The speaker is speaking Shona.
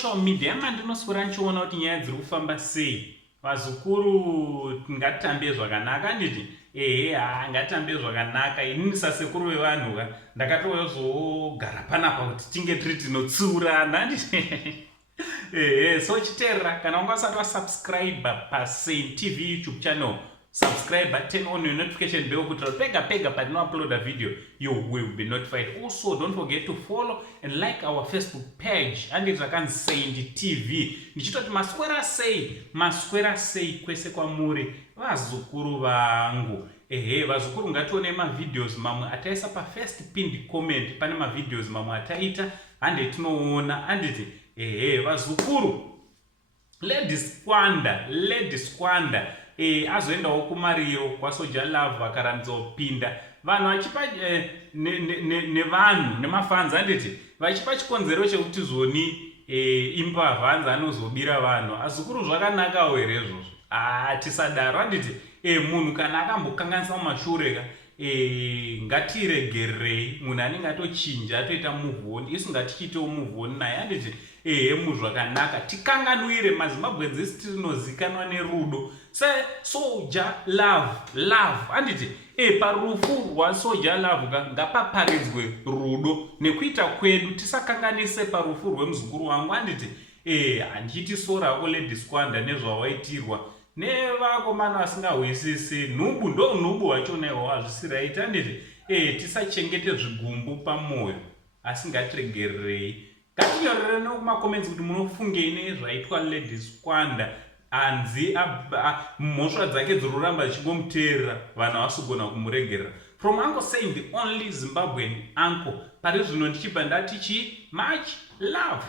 social media mandinoswera ndichiona kuti nyaya dziri kufamba sei. Vazukuru ngatitambe zvakanaka handiti ngatitambe zvakanaka. Inini sasekuru vevanhu ka ndakatozogara panapa kuti tinge tiri tinotsiurana handiti. So chiteerera kana wanga usati wasubscribe paSaint TV YouTube channel, subscribe, turn on your notification bell kuti pega patinouploada video you will be notified. Also don't forget to follow and like our Facebook page and zvakanzi Saint TV. Ndichitoti maswera sei kwese kwamuri vazukuru vangu. Vazukuru ngatione mavideos mamwe ataisa first pinned comment. Pane mavideos mamwe ataita hande tinoona handiti vazukuru lady squander azoendawo kumariro kwaSoldier Love vakaranzopinda vanhu vachipa nevanhu nemafans handiti vachipa chikonzero chekuti zoni imbavha hanzi anozobira vanhu. Azukuru zvakanakawo here izvozvo? Tisadaro handiti munhu kana akambokanganisa mumashure ka ngatiregerei. Munhu anenge atochinja atoita move on, isu ngatichiitewo move on naye handiti munhu zvakanaka. Tikanganwire maZimbabwenzi tinozikanwa nerudo. Soldier Love handiti parufu rwaSoldier Love ngapaparidzwe rudo nekuita kwedu. Tisakanganise parufu rwemuzukuru wangu handiti handichiti sorako lady squander nezvawaitirwa nevakomana vasingahwisisi. Nhubu ndo nhubu wachonaiwo wazvisiraita handiti tisachengete zvigumbu pamwoyo asi ngatiregererei. Ngatinyorere nokumakoments kuti munofungei nezvaitwa lady squander. Hanzi mhosva dzake dziroramba dzichingomutevera vanhu havasugona kumuregerera. From Uncle saying the only Zimbabwean uncle, pari zvino ndichibva ndatichi much love.